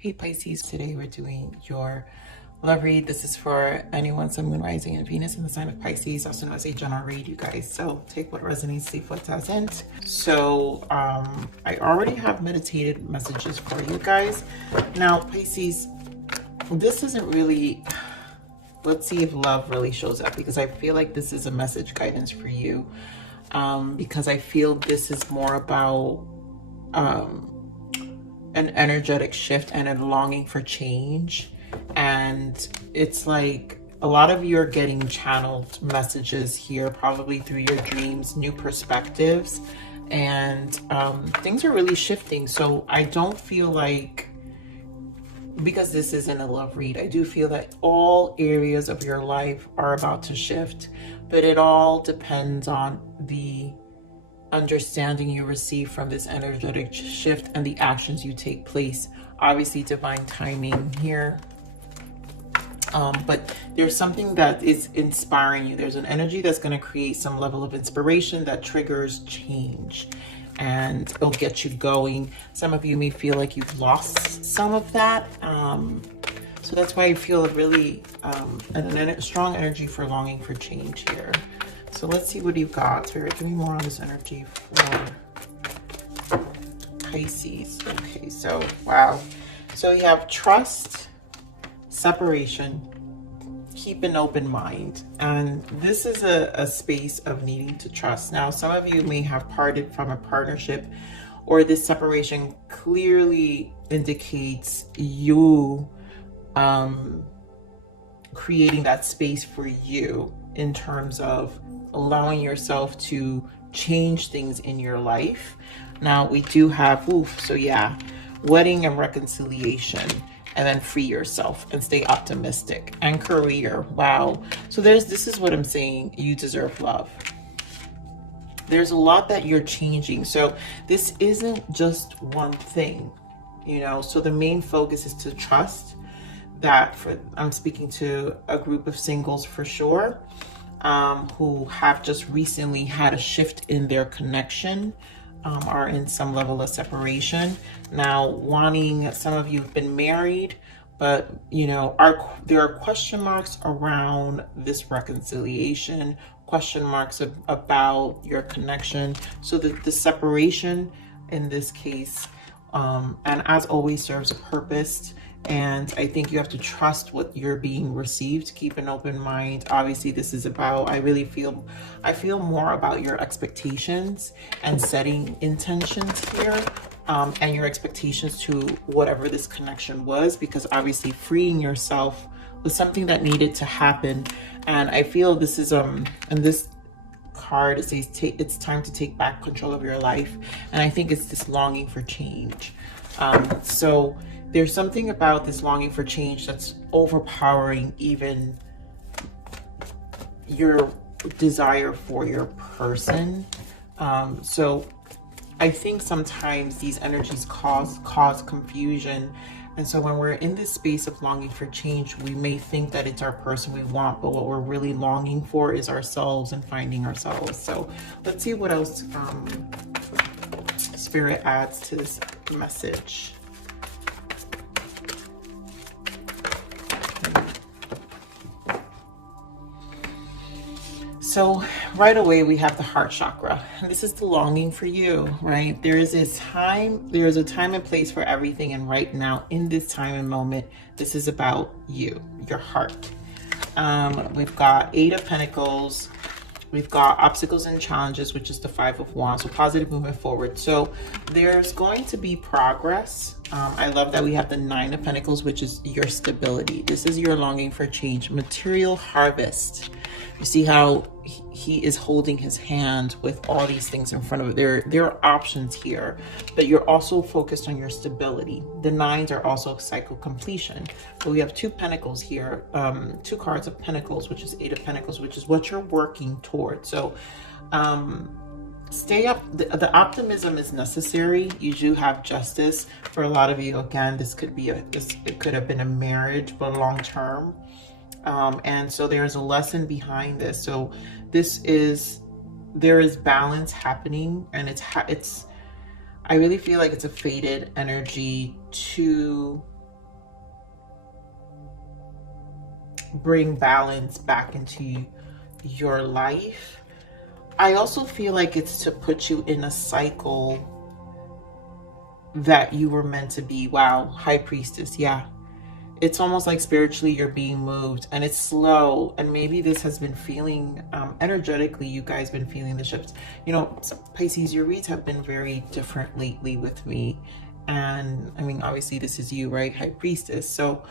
Hey Pisces, today we're doing your love read. This is for anyone, Sun, Moon, Rising, and Venus in the sign of Pisces, also known as a general read, you guys. So take what resonates, leave what doesn't. So I already have meditated messages for you guys. Now Pisces, this isn't really, let's see if love really shows up, because I feel like this is a message guidance for you, because I feel this is more about an energetic shift and a longing for change. And it's like a lot of you are getting channeled messages here, probably through your dreams, new perspectives, and things are really shifting. So I don't feel like, because this isn't a love read, I do feel that all areas of your life are about to shift, but it all depends on the understanding you receive from this energetic shift and the actions you take place. Obviously divine timing here, but there's something that is inspiring you. There's an energy that's going to create some level of inspiration that triggers change, and it'll get you going. Some of you may feel like you've lost some of that, so that's why I feel really a strong energy for longing for change here. So let's see what you've got. Spirit, give me more on this energy for Pisces. Okay, so wow. So you have trust, separation, keep an open mind. And this is a space of needing to trust. Now, some of you may have parted from a partnership, or this separation clearly indicates you creating that space for you in terms of allowing yourself to change things in your life. Now we do have, so yeah, wedding and reconciliation, and then free yourself and stay optimistic, and career. Wow. So this is what I'm saying. You deserve love. There's a lot that you're changing. So this isn't just one thing, you know. So the main focus is to trust that. I'm speaking to a group of singles for sure, who have just recently had a shift in their connection, are in some level of separation. Now, some of you have been married, but you know, there are question marks around this reconciliation, question marks about your connection. So the separation in this case, and as always, serves a purpose. And I think you have to trust what you're being received. Keep an open mind. Obviously, this is about, I feel more about your expectations and setting intentions here, and your expectations to whatever this connection was, because obviously freeing yourself was something that needed to happen. And I feel this is, and this card, it says it's time to take back control of your life. And I think it's this longing for change. So there's something about this longing for change that's overpowering even your desire for your person. So I think sometimes these energies cause confusion. And so when we're in this space of longing for change, we may think that it's our person we want, but what we're really longing for is ourselves and finding ourselves. So let's see what else Spirit adds to this message. So right away, we have the heart chakra. This is the longing for you, right? There is a time and place for everything. And right now, in this time and moment, this is about you, your heart. We've got 8 of Pentacles. We've got obstacles and challenges, which is the 5 of Wands. So positive movement forward. So there's going to be progress. I love that we have the 9 of Pentacles, which is your stability. This is your longing for change. Material harvest. You see how he is holding his hand with all these things in front of it. There are options here, but you're also focused on your stability. The 9s are also cycle completion. So we have 2 Pentacles here, 2 cards of Pentacles, which is 8 of Pentacles, which is what you're working towards. So stay up. The optimism is necessary. You do have justice. For a lot of you, again, this could be it could have been a marriage, but long term. And so there's a lesson behind this. So there is balance happening, and I really feel like it's a fated energy to bring balance back into your life. I also feel like it's to put you in a cycle that you were meant to be. Wow, High Priestess, yeah. It's almost like spiritually you're being moved, and it's slow, and maybe this has been feeling energetically, you guys been feeling the shifts. You know, Pisces, your reads have been very different lately with me, and I mean, obviously this is you, right, High Priestess? So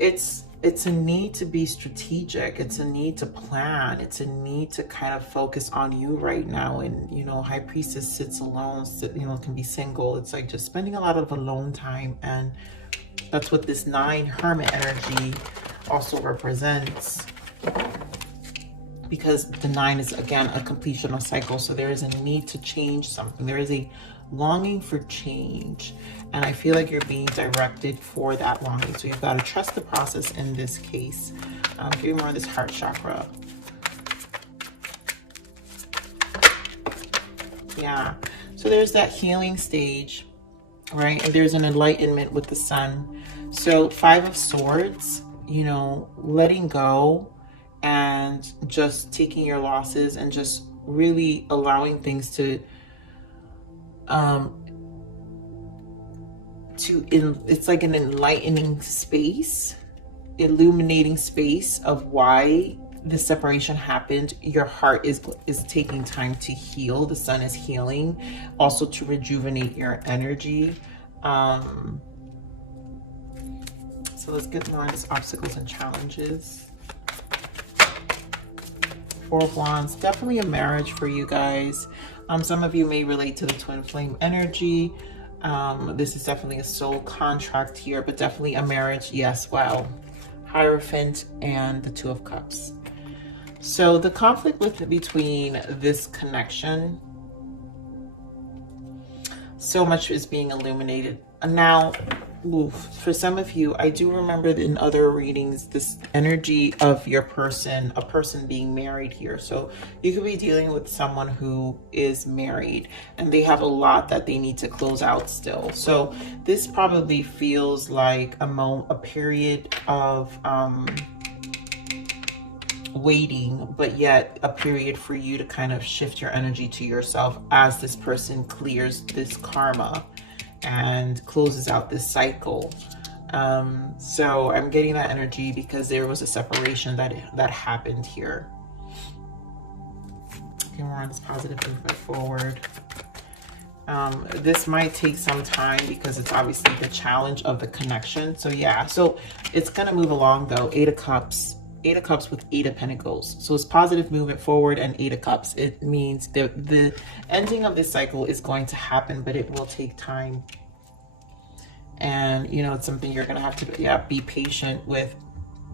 it's a need to be strategic, it's a need to plan, it's a need to kind of focus on you right now. And you know, High Priestess sits alone, you know, can be single. It's like just spending a lot of alone time, and that's what this 9 Hermit energy also represents, because the 9 is, again, a completion of cycle. So there is a need to change something. There is a longing for change, and I feel like you're being directed for that longing. So you've got to trust the process in this case. Give me more of this heart chakra. Yeah, so there's that healing stage, right? And there's an enlightenment with the sun. So 5 of Swords, you know, letting go and just taking your losses and just really allowing things to it's like an enlightening space, illuminating space of why this separation happened. Your heart is taking time to heal. The sun is healing, also to rejuvenate your energy. So let's get more into obstacles and challenges. 4 of Wands, definitely a marriage for you guys. Some of you may relate to the twin flame energy. This is definitely a soul contract here, but definitely a marriage. Yes, wow. Hierophant and the 2 of Cups. So the conflict between this connection, so much is being illuminated. And now, for some of you, I do remember in other readings, this energy of your person, a person being married here. So you could be dealing with someone who is married and they have a lot that they need to close out still. So this probably feels like a period of waiting, but yet a period for you to kind of shift your energy to yourself as this person clears this karma and closes out this cycle. So I'm getting that energy because there was a separation that happened here. Okay, we're on this positive movement forward. This might take some time because it's obviously the challenge of the connection. So yeah, so it's gonna move along though. 8 of Cups. 8 of Cups with 8 of Pentacles. So it's positive movement forward and 8 of Cups. It means the ending of this cycle is going to happen, but it will take time. And, you know, it's something you're going to have to be patient with.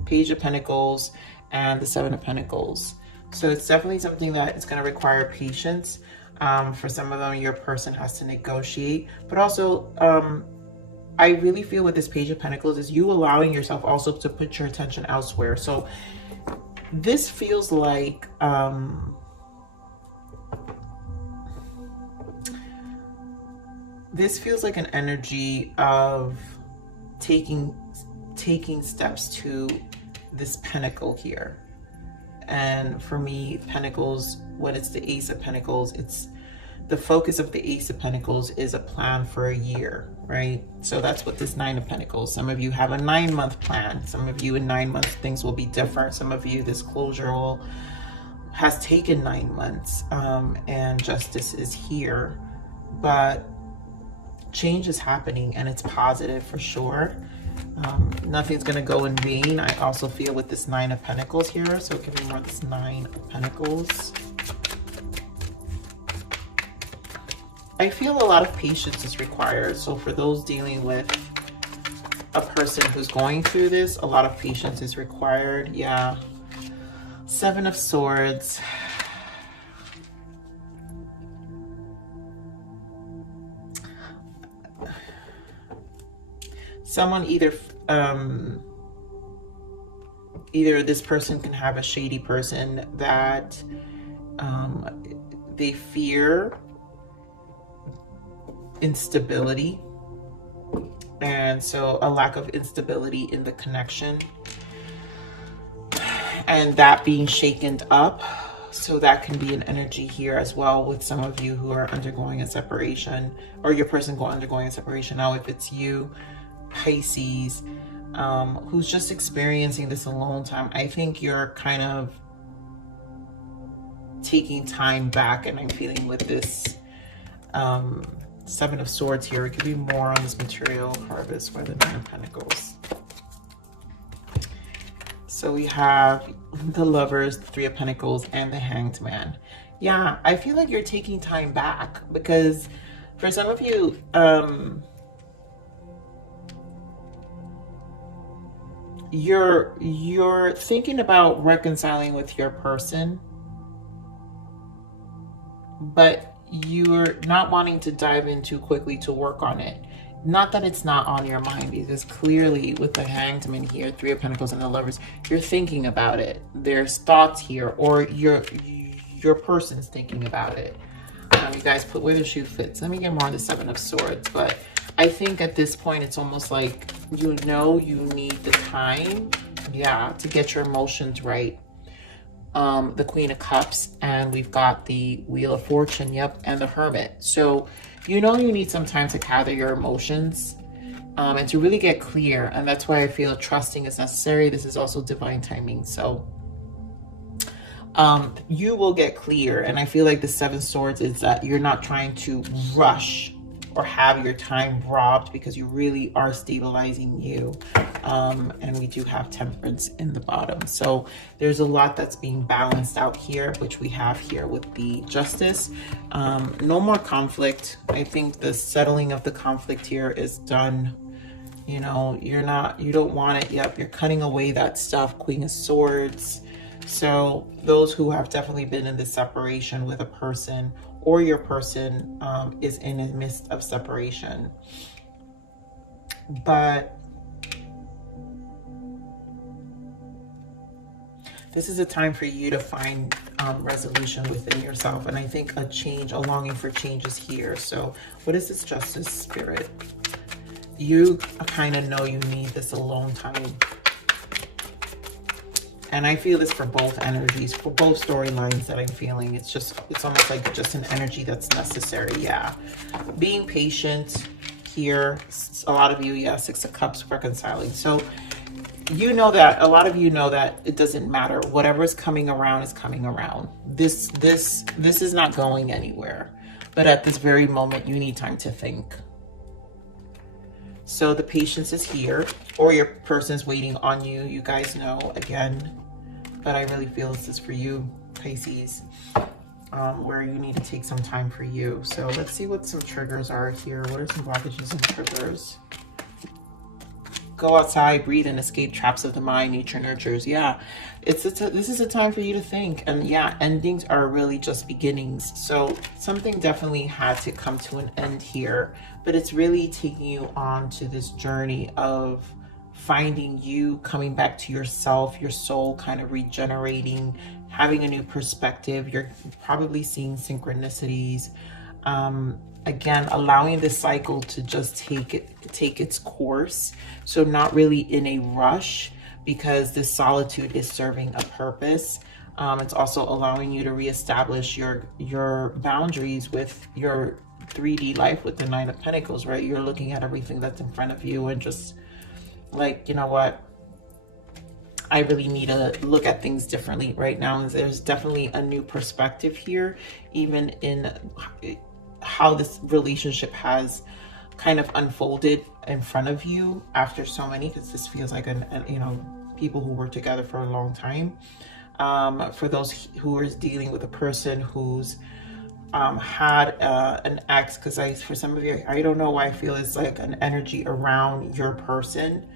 Page of Pentacles and the 7 of Pentacles. So it's definitely something that is going to require patience. For some of them, your person has to negotiate. But also, I really feel with this Page of Pentacles is you allowing yourself also to put your attention elsewhere. So this feels like an energy of taking steps to this pentacle here. And for me, Pentacles, when it's the Ace of Pentacles, it's the focus of the Ace of Pentacles is a plan for a year, right? So that's what this 9 of Pentacles. Some of you have a 9-month plan. Some of you in 9 months, things will be different. Some of you, this closure has taken 9 months, and justice is here. But change is happening and it's positive for sure. Nothing's going to go in vain. I also feel with this 9 of Pentacles here. So give me more of this 9 of Pentacles. I feel a lot of patience is required. So for those dealing with a person who's going through this, a lot of patience is required. Yeah. 7 of Swords. Someone either this person can have a shady person that they fear instability, and so a lack of instability in the connection. and that being shaken up. So that can be an energy here as well with some of you who are undergoing a separation, or your person undergoing a separation. Now, if it's you, Pisces, who's just experiencing this alone time, I think you're kind of taking time back, and I'm feeling with this Seven of Swords here, it could be more on this material harvest by the Nine of Pentacles. So we have the Lovers, the Three of Pentacles, and the Hanged Man. Yeah, I feel like you're taking time back, because for some of you, you're thinking about reconciling with your person, but you're not wanting to dive in too quickly to work on it. Not that it's not on your mind, because clearly with the Hanged Man here, Three of Pentacles and the Lovers, you're thinking about it. There's thoughts here, or your person's thinking about it. You guys put where the shoe fits. Let me get more on the Seven of Swords, but I think at this point it's almost like you know you need the time, yeah, to get your emotions right. The Queen of Cups, and we've got the Wheel of Fortune, yep, and the Hermit. So you know you need some time to gather your emotions and to really get clear, and that's why I feel trusting is necessary. This is also divine timing. So you will get clear, and I feel like the Seven Swords is that you're not trying to rush or have your time robbed, because you really are stabilizing you. And we do have Temperance in the bottom. So there's a lot that's being balanced out here, which we have here with the Justice. No more conflict. I think the settling of the conflict here is done. You know, you don't want it. Yep, you're cutting away that stuff. Queen of Swords. So those who have definitely been in this separation with a person, or your person is in the midst of separation. But this is a time for you to find resolution within yourself. And I think a change, a longing for change is here. So what is this Justice Spirit? You kind of know you need this alone time. And I feel this for both energies, for both storylines that I'm feeling. It's almost like just an energy that's necessary. Yeah. Being patient here. A lot of you, yeah, Six of Cups, reconciling. So you know that, a lot of you know that it doesn't matter. Whatever is coming around is coming around. This is not going anywhere. But at this very moment, you need time to think. So the patience is here, or your person's waiting on you. You guys know, again, but I really feel this is for you, Pisces, where you need to take some time for you. So let's see what some triggers are here. What are some blockages and triggers? Go outside, breathe, and escape traps of the mind. Nature nurtures. Yeah, this is a time for you to think. And yeah, endings are really just beginnings. So something definitely had to come to an end here, but it's really taking you on to this journey of finding you, coming back to yourself, your soul kind of regenerating, having a new perspective. You're probably seeing synchronicities. Again, allowing the cycle to just take its course. So not really in a rush, because this solitude is serving a purpose. It's also allowing you to reestablish your boundaries with your 3D life with the Nine of Pentacles, right? You're looking at everything that's in front of you and just like, you know what? I really need to look at things differently right now. And there's definitely a new perspective here, even in how this relationship has kind of unfolded in front of you after so many, because this feels like people who work together for a long time. For those who are dealing with a person who's had an ex, because for some of you, I don't know why I feel it's like an energy around your person,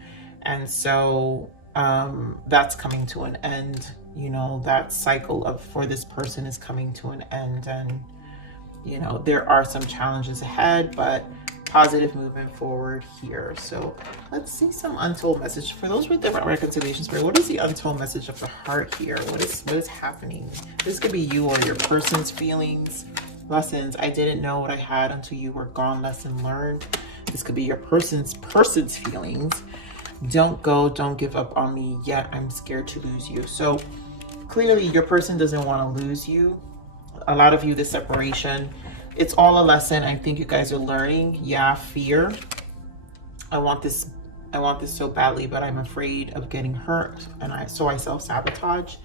and so that's coming to an end. You know, that cycle for this person is coming to an end, and you know, there are some challenges ahead, but positive movement forward here. So let's see some untold message for those with different reconciliation spirit. What is the untold message of the heart here? What is happening? This could be you or your person's feelings, lessons. I didn't know what I had until you were gone. Lesson learned. This could be your person's feelings. Don't go, don't give up on me yet. I'm scared to lose you. So clearly your person doesn't want to lose you. A lot of you, the separation, it's all a lesson. I think you guys are learning. Yeah, fear. I want this so badly, but I'm afraid of getting hurt, and so I self-sabotage.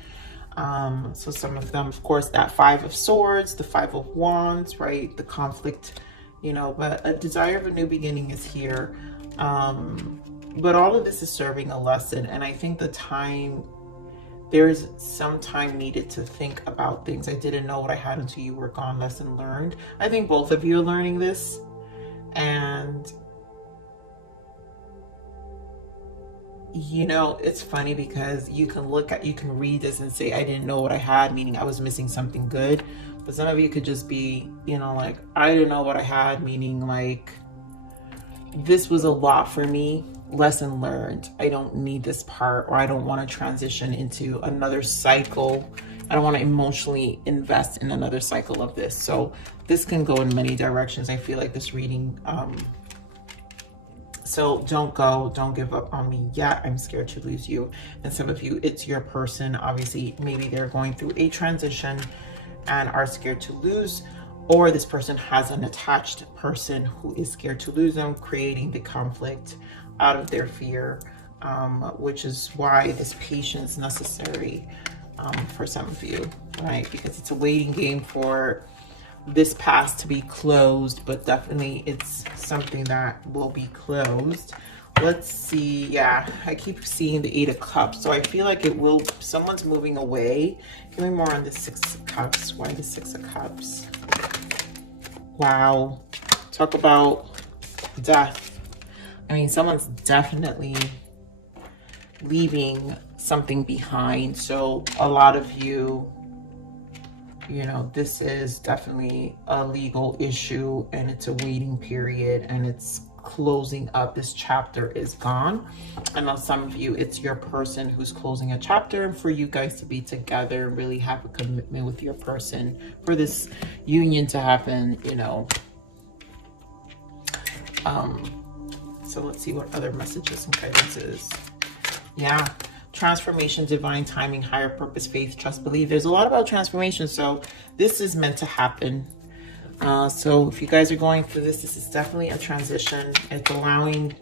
So some of them, of course, that Five of Swords, the Five of Wands, right? The conflict, you know, but a desire of a new beginning is here. But all of this is serving a lesson. And I think there's some time needed to think about things. I didn't know what I had until you were gone. Lesson learned. I think both of you are learning this. And you know, it's funny because you can read this and say, I didn't know what I had, meaning I was missing something good. But some of you could just be, you know, like, I didn't know what I had, meaning like, this was a lot for me. Lesson learned. I don't need this part, or I don't want to transition into another cycle. I don't want to emotionally invest in another cycle of this. So this can go in many directions. I feel like this reading, so don't go, don't give up on me yet. I'm scared to lose you. And some of you, it's your person. Obviously, maybe they're going through a transition and are scared to lose, or this person has an attached person who is scared to lose them, creating the conflict out of their fear, which is why this patience is necessary for some of you, right? Because it's a waiting game for this past to be closed, but definitely it's something that will be closed. Let's see. Yeah, I keep seeing the Eight of Cups, so I feel like someone's moving away. Give me more on the Six of Cups. Why the Six of Cups? Wow. Talk about death. I mean, someone's definitely leaving something behind. So a lot of you, you know, this is definitely a legal issue, and it's a waiting period, and it's closing up. This chapter is gone. And now some of you, it's your person who's closing a chapter, and for you guys to be together and really have a commitment with your person, for this union to happen, you know. So let's see what other messages and guidances. Yeah. Transformation, divine timing, higher purpose, faith, trust, believe. There's a lot about transformation. So this is meant to happen. So if you guys are going through this, this is definitely a transition. It's allowing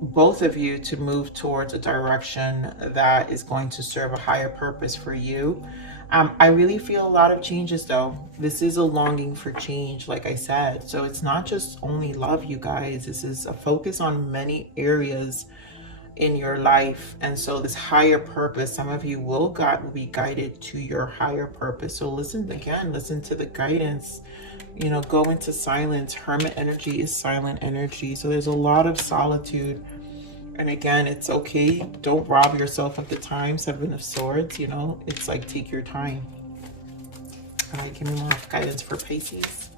both of you to move towards a direction that is going to serve a higher purpose for you. I really feel a lot of changes though. This is a longing for change, like I said. So it's not just only love, you guys. This is a focus on many areas in your life. And so this higher purpose, some of you will be guided to your higher purpose. So listen again, listen to the guidance, you know, go into silence. Hermit energy is silent energy. So there's a lot of solitude. And again, it's okay. Don't rob yourself of the time. Seven of Swords, you know, it's like, take your time. All right, give me more guidance for Pisces.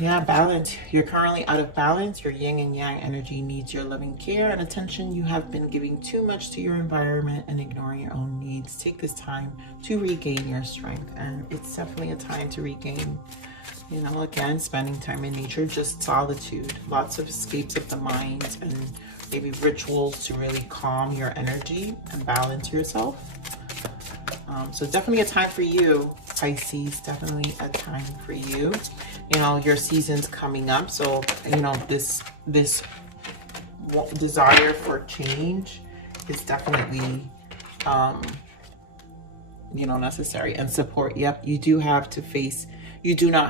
Yeah, balance. You're currently out of balance. Your yin and yang energy needs your loving care and attention. You have been giving too much to your environment and ignoring your own needs. Take this time to regain your strength. And it's definitely a time to regain, you know, again, spending time in nature, just solitude. Lots of escapes of the mind and maybe rituals to really calm your energy and balance yourself. So definitely a time for you, Pisces, definitely a time for you. You know, your season's coming up. So, you know, this desire for change is definitely, you know, necessary. And support. Yep, you do not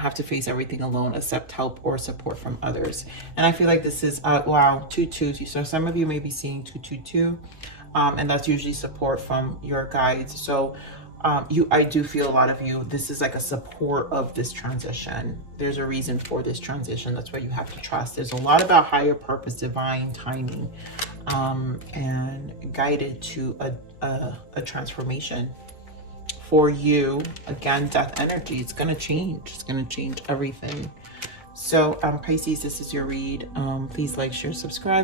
have to face everything alone, accept help or support from others. And I feel like this is, wow, 2 2s. So some of you may be seeing 2 2 2. And that's usually support from your guides. So I do feel a lot of you, this is like a support of this transition. There's a reason for this transition. That's why you have to trust. There's a lot about higher purpose, divine timing, and guided to a transformation for you. Again, death energy, it's going to change. It's going to change everything. So Pisces, this is your read. Please like, share, subscribe.